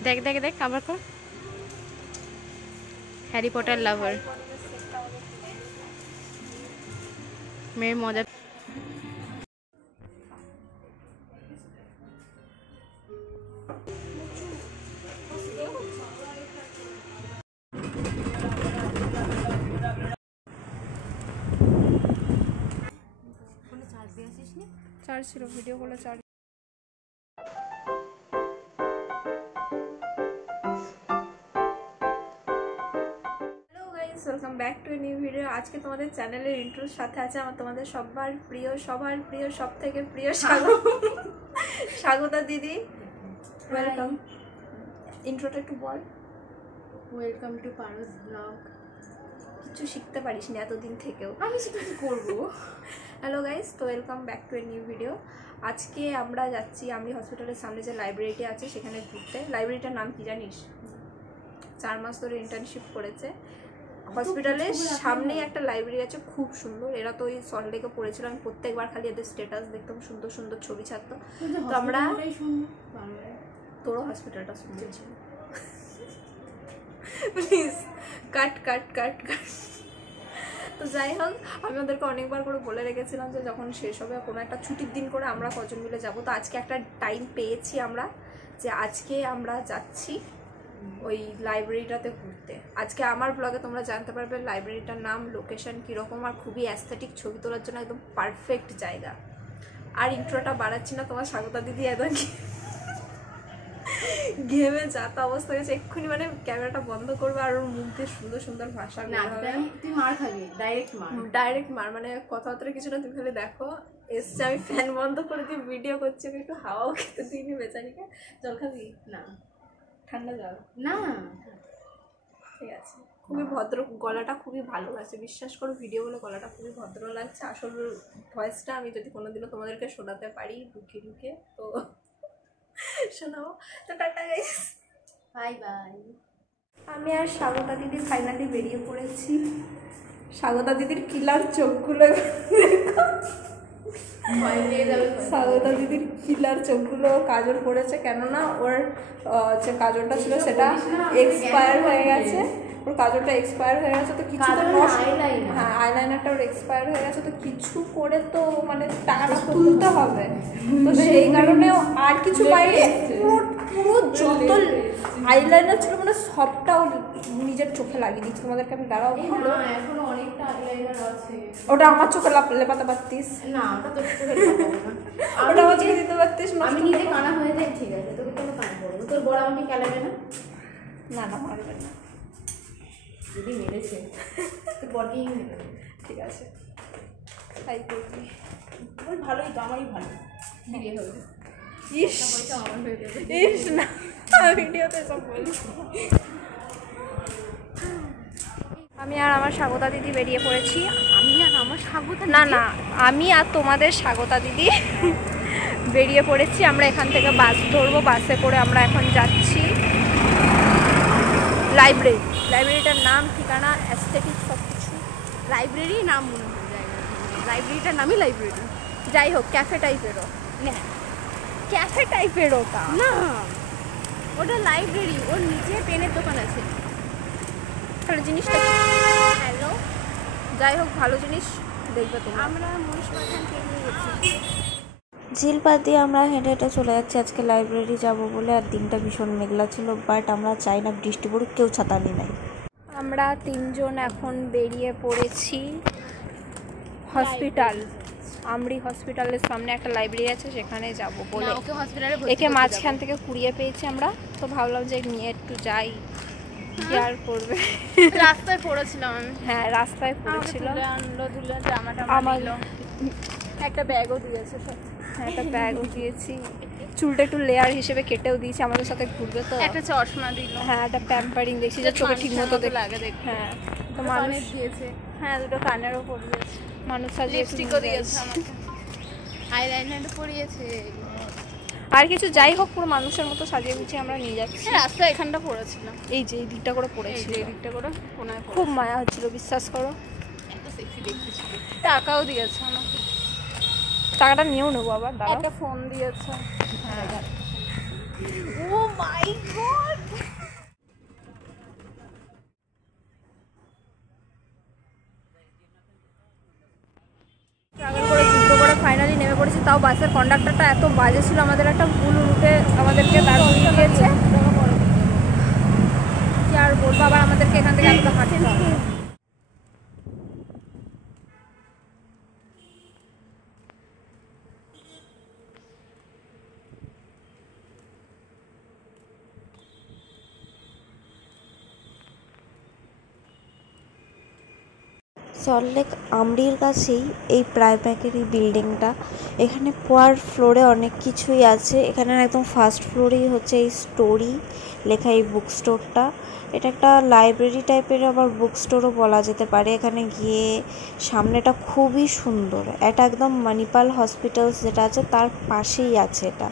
देख देख देख आबार कर हैरी पॉटर लवर मेरे मजा चार्ज ছিল ভিডিও কলে charge welcome back to a new video आज के तुम्हारे चैनल इंट्रोर साथे आछे आमार तुम्हारे सबार प्रिय सबथेके प्रिय स्वागता दीदी वेलकम इंट्रोटा एकटु बोल वेलकम टू पारुस ब्लॉग किछु शिखते पारिस ना एतदिन थेकेओ आमि सेटा कि करब हेलो गाइज तो welcome back to a new video आज के आमरा जाচ্ছি आमरी हॉस्पिटलेर सामने जो लाइब्रेरिटी आछे सेखाने घुरते लाइब्रेरिटार नाम कि जानिस 4 मास धरे इंटार्नशिप करेছে हॉस्पिटलेर सामने एक लाइब्रेरी आछे खूब सुंदर एरा तो सल्ट लेके पड़ेছিল আমি প্রত্যেকবার খালি এদের স্ট্যাটাস দেখতাম সুন্দর সুন্দর ছবি ছাড়তো তো আমরা তোর হসপিটালটা সুন্দর ছিল প্লিজ কাট কাট কাট কাট তো যাই হোক আমি ওদেরকে অনেকবার করে বলে রেখেছিলাম যে যখন শেষ হবে কোনো একটা ছুটির দিন করে আমরা কজন মিলে যাব তো আজকে একটা টাইম পেয়েছি আমরা যে আজকে আমরা যাচ্ছি ওই লাইব্রেরিটাতে ঘুরতে আজকে আমার ব্লগে তোমরা জানতে পারবে লাইব্রেরিটার নাম লোকেশন কীরকম আর খুবই অ্যাস্থেটিক ছবি তোলার জন্য একদম পারফেক্ট জায়গা আর ইন্ট্রোটা বাড়াচ্ছি না তোমার স্বাগতা দিদি একদম ঘেমে যাতা অবস্থা গেছে এক্ষুনি মানে ক্যামেরাটা বন্ধ করবে আর ওর মুখ দিয়ে সুন্দর সুন্দর ভাষা তুই মার খাবি ডাইরেক্ট মার মানে কথাবার্তা কিছু না তুমি খালি দেখো এসছে আমি ফ্যান বন্ধ করে দিয়ে ভিডিও করছি আমি একটু হাওয়াও খেতে দিইনি বেচারিকে জল খাবি না ঠান্ডা জল না ঠিক আছে খুবই ভদ্র গলাটা খুবই ভালো লাগছে বিশ্বাস করো ভিডিওগুলো গলাটা খুবই ভদ্র লাগছে আসল ভয়েসটা আমি যদি কোনোদিনও তোমাদেরকে শোনাতে পারি ঢুকে ঢুকে তো শোনাও তো টাটা গাইস বাই বাই আমি আর স্বাগতা দিদি ফাইনালি বেরিয়ে পড়েছি স্বাগতা দিদির কিলার চোখগুলো স্বাগতা দিদির কিলার চোখগুলো কাজল পড়েছে কেননা ওর যে কাজলটা ছিল সেটা এক্সপায়ার হয়ে গেছে ওর কাজলটা এক্সপায়ার হয়ে গেছে তো কিছু তো হ্যাঁ আইলাইনারটা ওর এক্সপায়ার হয়ে গেছে তো কিছু করে তো মানে টাকাটা তুলতে হবে তো সেই কারণে আর কিছু বাইরে পুরো যত আইলাইনার ছিল মানে সবটা ও নিজের চোখে লাগিয়ে দিচ্ছে তোমাদেরকে আমি দাঁড়াও ভালো এখনো অনেকটা আইলাইনার আছে ওটা আমার চোখে লেপাতে পারতিস না ওটা তোর চোখে ওটা আমার চোখে দিতে পারতিস আমি নিজে কানা হয়ে যাই ঠিক আছে তোকে কেন কান করবো তোর বড় আমাকে কেলাবে না না না মারবে না যদি মেরেছে তো বডি ঠিক আছে তাই করবি ওই ভালোই তো আমারই ভালো বিয়ে হবে ইস পয়সা আমার হয়ে যাবে ইস না ভিডিওতে সব বলি আমি আর আমার স্বাগতা দিদি বেরিয়ে পড়েছি আমি আর আমার স্বাগতা না না আমি আর তোমাদের স্বাগতা দিদি বেরিয়ে পড়েছি আমরা এখান থেকে বাস ধরবো বাসে করে আমরা এখন যাচ্ছি লাইব্রেরিটার নাম ঠিকানা অ্যাস্থেটিক সব কিছু লাইব্রেরি নাম মনে হয় লাইব্রেরিটার নামই লাইব্রেরি যাই হোক ক্যাফে টাইপেরও ক্যাফে টাইপের ওটা না ওটা লাইব্রেরি ওর নিচে পেনের দোকান আছে তাহলে জিনিসটা হ্যালো যাই হোক ভালো জিনিস দেখবে তোমরা আমরা মনীষবাজার নিয়ে গেছি ঝিলপাত দিয়ে আমরা হেঁটে হেঁটে চলে যাচ্ছি আজকে লাইব্রেরি যাব বলে আর দিনটা ভীষণ মেঘলা ছিল বাট আমরা চাই না বৃষ্টি পড়ুক কেউ ছাতা নিয়ে নাই আমরা তিনজন এখন বেরিয়ে পড়েছি হসপিটাল আমরি হসপিটালের সামনে একটা লাইব্রেরি আছে সেখানে যাব বলে ওকে হসপিটালে একে মাঝখান থেকে কুড়িয়ে পেয়েছি আমরা তো ভাবলাম যে নিয়ে একটু যাই কি আর করবে রাস্তায় পড়েছিলাম হ্যাঁ রাস্তায় পড়েছিল আনলো দুলে জামাটা আমার একটা ব্যাগও দিয়েছে সব হ্যাঁ, একটা ব্যাগও দিয়েছি, চুলটা একটু লেয়ার হিসেবে কেটেও দিয়েছি, আমাদের সাথে ঘুরবে তো। একটা চশমা দিল। হ্যাঁ, একটা প্যাম্পারিং দেখছি যে চোখে ঠিক মতো লাগে দেখতে। হ্যাঁ, তো মানুষ মানুষ দিয়েছে। হ্যাঁ, দুটো কানেরও পরিয়েছে, মানুষ সাজিয়ে লিপস্টিকও দিয়েছে আমাকে, আইলাইনারও পরিয়েছে। আর কিছু যাই হোক, পুরো মানুষের মতো সাজিয়ে গুছিয়ে আমরা নিয়ে যাচ্ছি। রাস্তা এখানটা পড়েছিলাম, এই যে এই দিকটা করে পড়েছিল, এই দিকটা করে কোনায় খুব মায়া হচ্ছিল, বিশ্বাস করো। এত সেক্সি দেখতেছিল। টাকাও দিয়েছে আমাকে, টাকাটা নিয়েও নেবো আবার, দাঁড়াও। একটা ফোন দিয়েছে। হ্যাঁ, ও মাই গড, ট্রাভেল করে যুদ্ধ করে ফাইনালি নেমে পড়েছি। তাও বাসের কন্ডাক্টরটা এত বাজে ছিল, আমাদের একটা ভুল রুটে আমাদেরকে দাঁড় করিয়ে দিয়েছে। কি আর বলবো, আবার আমাদেরকে এখান থেকে এতটা হাঁটতে হবে। সল্টলেক আমরির কাছেই এই প্রাইম্যাকের এই বিল্ডিংটা। এখানে পার ফ্লোরে অনেক কিছুই আছে। এখানে একদম ফার্স্ট ফ্লোরেই হচ্ছে এই স্টোরি লেখা এই বুক স্টোরটা। এটা একটা লাইব্রেরি টাইপের, আবার বুক স্টোরও বলা যেতে পারে। এখানে গিয়ে সামনেটা খুবই সুন্দর, এটা একদম মণিপাল হসপিটালস যেটা আছে তার পাশেই আছে এটা।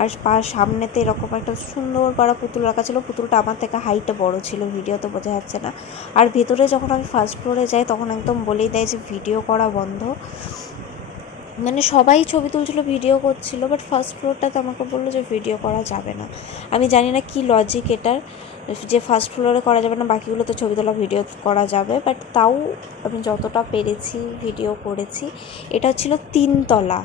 আর সামনেতে এরকম একটা সুন্দর করা পুতুল রাখা ছিল। পুতুলটা আমার থেকে হাইটে বড় ছিল, ভিডিওতে বোঝা যাচ্ছে না। আর ভেতরে যখন আমি ফার্স্ট ফ্লোরে যাই তখন একদম বলেই দেয় যে ভিডিও করা বন্ধ। মানে সবাই ছবি তুলছিল, ভিডিও করছিল, বাট ফার্স্ট ফ্লোরটাতে আমাকে বললো যে ভিডিও করা যাবে না। আমি জানি না কি লজিক এটার, যে ফার্স্ট ফ্লোরে করা যাবে না, বাকিগুলোতে ছবি তোলা ভিডিও করা যাবে। বাট তাও আমি যতটা পেরেছি ভিডিও করেছি। এটা ছিল 3 তলা,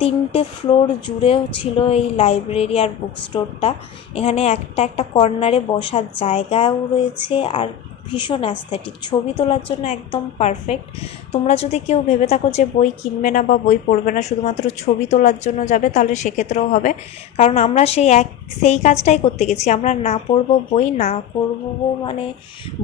3টে ফ্লোর জুড়েও ছিল এই লাইব্রেরি আর বুক স্টোরটা। এখানে একটা একটা কর্নারে বসার জায়গাও রয়েছে, আর ভীষণ অ্যাস্থেটিক, ছবি তোলার জন্য একদম পারফেক্ট। তোমরা যদি কেউ ভেবে থাকো যে বই কিনবে না বা বই পড়বে না, শুধুমাত্র ছবি তোলার জন্য যাবে, তাহলে সেক্ষেত্রেও হবে। কারণ আমরা সেই কাজটাই করতে গেছি। আমরা না পড়বো বই, না করবো মানে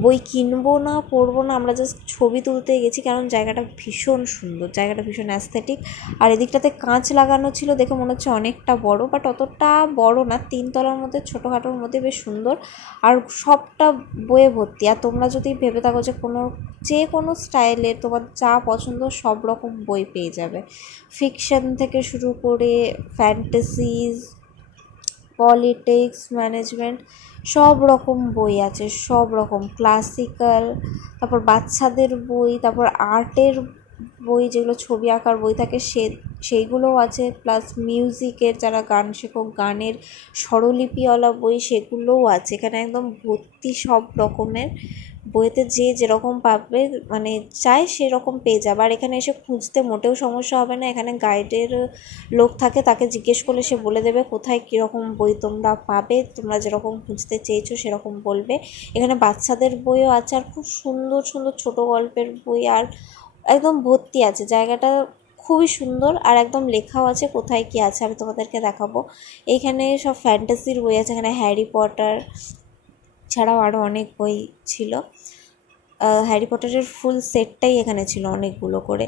বই কিনবো না, পড়বো না, আমরা জাস্ট ছবি তুলতে গেছি। কারণ জায়গাটা ভীষণ সুন্দর, জায়গাটা ভীষণ অ্যাস্থেটিক। আর এদিকটাতে কাঁচ লাগানো ছিল, দেখে মনে হচ্ছে অনেকটা বড়, বাট অতটা বড় না, 3 তলার মধ্যে ছোটোখাটোর মধ্যে বেশ সুন্দর। আর সবটা বইয়ে ভর্তি। আর তোমরা যদি ভেবে থাকো যে কোনো স্টাইলের তোমার যা পছন্দ সব রকম বই পেয়ে যাবে। ফিকশন থেকে শুরু করে ফ্যান্টাসিজ, পলিটিক্স, ম্যানেজমেন্ট, সব রকম বই আছে, সব রকম ক্লাসিক্যাল, তারপর বাচ্চাদের বই, তারপর আর্টের বই, যেগুলো ছবি আঁকার বই থাকে সেইগুলোও আছে। প্লাস মিউজিকের, যারা গান শেখো গানের স্বরলিপিওয়ালা বই, সেগুলোও আছে। এখানে একদম ভর্তি সব রকমের বইতে যে যেরকম পাবে মানে চায় সেরকম পেয়ে যাবে। আর এখানে এসে খুঁজতে মোটেও সমস্যা হবে না। এখানে গাইডের লোক থাকে, তাকে জিজ্ঞেস করলে সে বলে দেবে কোথায় কীরকম বই তোমরা পাবে, তোমরা যেরকম খুঁজতে চেয়েছো সেরকম বলবে। এখানে বাচ্চাদের বইও আছে, আর খুব সুন্দর সুন্দর ছোটো গল্পের বই, আর একদম ভর্তি আছে। জায়গাটা খুবই সুন্দর, আর একদম লেখাও আছে কোথায় কী আছে, আমি তোমাদেরকে দেখাবো। এইখানে সব ফ্যান্টাসির বই আছে, এখানে হ্যারি পটার ছাড়াও আরও অনেক বই ছিল। হ্যারি পটারের ফুল সেটটাই এখানে ছিল অনেকগুলো করে।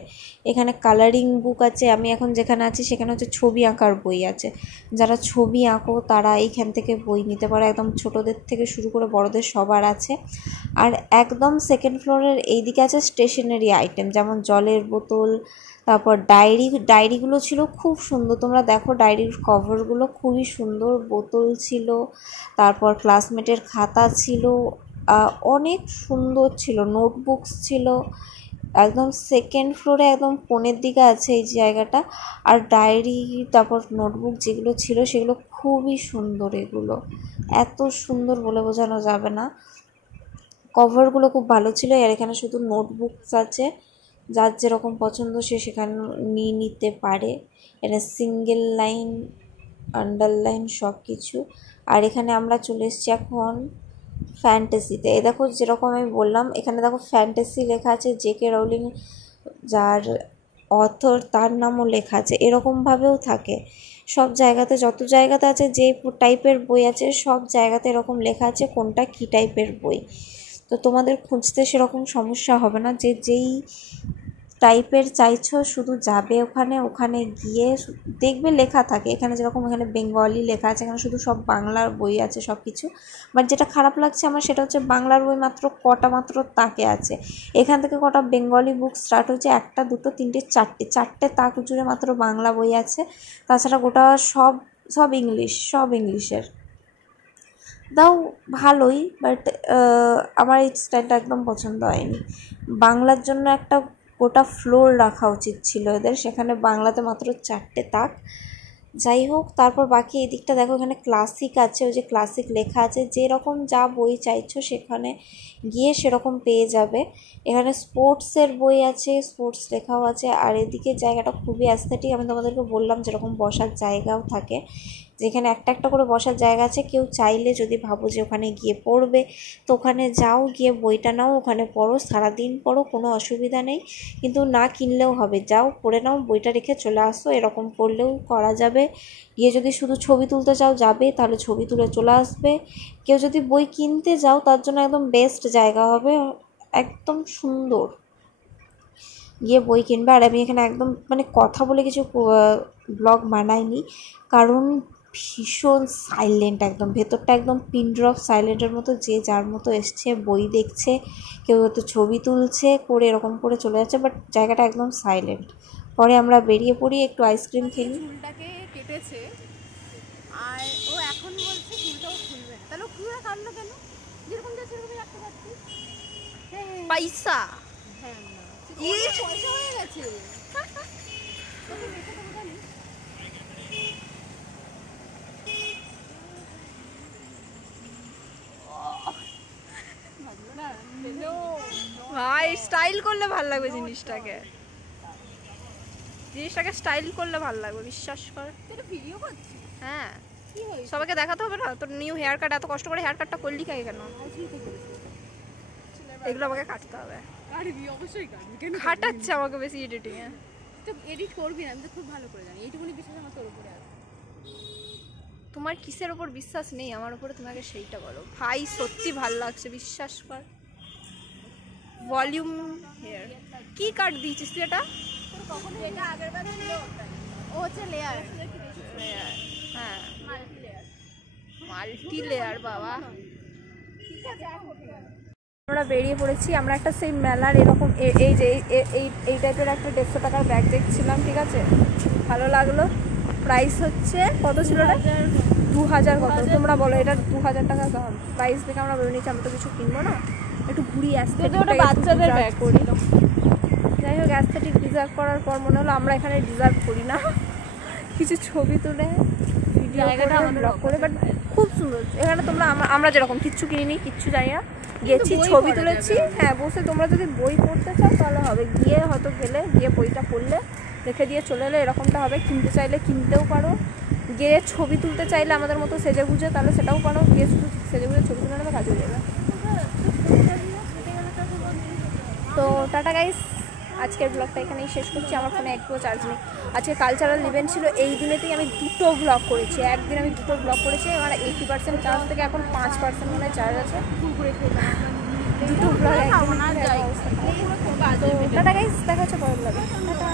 এখানে কালারিং বুক আছে, আমি এখন যেখানে আছি সেখানে হচ্ছে ছবি আঁকার বই আছে। যারা ছবি আঁকো তারা এইখান থেকে বই নিতে পারে, একদম ছোটোদের থেকে শুরু করে বড়দের সবার আছে। আর একদম সেকেন্ড ফ্লোরের এইদিকে আছে স্টেশনারি আইটেম, যেমন জলের বোতল, তারপর ডায়েরিগুলো ছিল খুব সুন্দর। তোমরা দেখো ডায়েরির কভারগুলো খুবই সুন্দর। বোতল ছিল, তারপর ক্লাসমেটের খাতা ছিল, অনেক সুন্দর ছিল। নোটবুকস ছিল। একদম সেকেন্ড ফ্লোরে একদম কোণের দিকে আছে এই জায়গাটা। আর ডায়েরি, তারপর নোটবুক যেগুলো ছিল সেগুলো খুবই সুন্দর। এগুলো এত সুন্দর বলে বোঝানো যাবে না। কভারগুলো খুব ভালো ছিল। আর এখানে শুধু নোটবুকস আছে, যার যেরকম পছন্দ সে সেখানে নিয়ে নিতে পারে। এটা সিঙ্গেল লাইন, আন্ডারলাইন সব কিছু। আর এখানে আমরা চলে এসেছি এখন ফ্যান্টাসিতে। এই দেখো, যেরকম আমি বললাম, এখানে দেখো ফ্যান্টাসি লেখা আছে, জে.কে. রাউলিং যার অথর তার নামও লেখা আছে। এরকমভাবেও থাকে সব জায়গাতে, যত জায়গাতে আছে যে টাইপের বই আছে সব জায়গাতে এরকম লেখা আছে কোনটা কী টাইপের বই। তো তোমাদের খুঁজতে সেরকম সমস্যা হবে না, যেই টাইপের চাইছো শুধু যাবে ওখানে, ওখানে গিয়ে দেখবে লেখা থাকে এখানে, যেরকম এখানে বেঙ্গলি লেখা আছে, এখানে শুধু সব বাংলার বই আছে সব কিছু। বাট যেটা খারাপ লাগছে আমার সেটা হচ্ছে বাংলার বই মাত্র কটা মাত্র তাকে আছে। এখান থেকে কটা বেঙ্গলি বুক স্টার্ট হচ্ছে, 1 2 3 4টে তাক জুড়ে মাত্র বাংলা বই আছে। তাছাড়া গোটা সব ইংলিশ, সব ইংলিশের। তাও ভালোই, বাট আমার এই স্টাইলটা একদম পছন্দ হয়নি। বাংলার জন্য একটা গোটা ফ্লোর রাখা উচিত ছিল এদের, সেখানে বাংলাতে মাত্র 4টে তাক। যাই হোক, তারপর বাকি এই দিকটা দেখো, এখানে ক্লাসিক আছে, ওই যে ক্লাসিক লেখা আছে, যেরকম যা বই চাইছো সেখানে গিয়ে সেরকম পেয়ে যাবে। এখানে স্পোর্টসের বই আছে, স্পোর্টস লেখাও আছে। আর এদিকে জায়গাটা খুবই অ্যাস্থেটিক, আমি তোমাদেরকে বললাম যেরকম বসার জায়গাও থাকে, যেখানে একটা করে বসার জায়গা আছে। কেউ চাইলে যদি ভাবো যে ওখানে গিয়ে পড়বে তো ওখানে যাও, গিয়ে বইটা নাও, ওখানে পড়ো, সারাদিন পড়ো, কোনো অসুবিধা নেই। কিন্তু না কিনলেও হবে, যাও পড়ে নাও, বইটা রেখে চলে আসো, এরকম করলেও করা যাবে। গিয়ে যদি শুধু ছবি তুলতে চাও যাবে, তাহলে ছবি তুলে চলে আসবে। কেউ যদি বই কিনতে যাও তার জন্য একদম বেস্ট জায়গা হবে, একদম সুন্দর, গিয়ে বই কিনবে। আর আমি এখানে একদম মানে কথা বলে কিছু ব্লগ বানাইনি, কারণ ভীষণ সাইলেন্ট, একদম ভেতরটা একদম পিন ড্রপ সাইলেন্টের মতো, যে যার মতো এসছে, বই দেখছে, কেউ হয়তো ছবি তুলছে করে এরকম করে চলে যাচ্ছে, বাট জায়গাটা একদম সাইলেন্ট। পরে আমরা বেরিয়ে পড়ি, একটু আইসক্রিম খেলি। চুলটাকে কেটেছে আর ও এখন বলছে চুলটাও খুলবে না। তাহলে ও চুলটা কাটলো কেন? যেরকম যা সেরকমই রাখতে পারতি। পয়সা হ্যাঁ না পয়সা হয়ে গেছে। তোকে বেঁচে দেবো জানিস? ভাই স্টাইল করলে ভালো লাগবে জিনিসটাকে, স্টাইল করলে ভালো লাগবে, বিশ্বাস কর। তুই ভিডিও করছিস? হ্যাঁ, কি হয়েছে? সবাইকে দেখাতে হবে না? তোর নিউ হেয়ার কাট, এত কষ্ট করে হেয়ার কাটটা করলি কেন? এগুলো আমাকে কাটতে হবে। কাটবি, অবশ্যই কাটবি। কেন খাটাচ্ছে আমাকে বেশি এডিটিং এ। তো এডিট করবি না, আমি তো খুব ভালো করে জানি। এইটুকুনি বিশ্বাস আমার তোর উপরে আছে। তোমার কিসের ওপর বিশ্বাস নেই আমার উপরে, তোমাকে সেইটা বলো। ভাই সত্যি ভালো লাগছে, বিশ্বাস কর। ভলিউম হেয়ার কি কাট দিয়েছিস তুই? এটা কখনো এটা আগের বার ছিল, ও হচ্ছে লেয়ার। হ্যাঁ, মাল্টি লেয়ার বাবা। আমরা বেরিয়ে পড়েছি, আমরা একটা সেই মেলার এরকম এই যে এই টাইপের একটা 150 টাকার ব্যাগ দেখছিলাম, ঠিক আছে, ভালো লাগলো। প্রাইস হচ্ছে কত ছিল? 2000 কত? তোমরা বলো, এটা 2000 টাকা দাম। প্রাইস দেখে আমরা বেরিয়ে নিচ্ছি, আমরা তো কিছু কিনবো না, একটু ঘুরি অ্যাস্থেটিকটা বাচ্চাদের ব্যাগ করি। যাই হোক, অ্যাস্থেটিক ডিজার্ভ করার পর মনে হলো আমরা এখানে ডিজার্ভ করি না, কিছু ছবি তুলে ভিডিও করে ব্লগ করে। বাট খুব সুন্দর এখানে, তোমরা আমরা যেরকম কিচ্ছু কিনিনি, কিচ্ছু জানি না, গেছি ছবি তুলেছি। হ্যাঁ, বসে তোমরা যদি বই পড়তে চাও তাহলে হবে, গিয়ে হয়তো গেলে গিয়ে বইটা পড়লে রেখে দিয়ে চলে এলে এরকমটা হবে। কিনতে চাইলে কিনতেও পারো, গিয়ে ছবি তুলতে চাইলে আমাদের মতো সেজে গুজে তাহলে সেটাও পারো, গিয়ে শুধু সেজে গুজে ছবি তুলে নেবে, কাজ হয়ে যাবে। তো টাটা গাইস, আজকের ব্লগটা এখানেই শেষ করছি। আমার ফোনে একটুও চার্জ নেই। আজকে কালচারাল ইভেন্ট ছিল, এই দিনেতেই আমি 2টো ব্লগ করেছি, একদিন আমি 2টো ব্লগ করেছি। আমার 80% চার্জ থেকে এখন 5% মনে চার্জ আছে। 2টো ব্লগ একদিন। তো টাটা গাইস, দেখা হচ্ছে পরের ব্লগে। টাটা।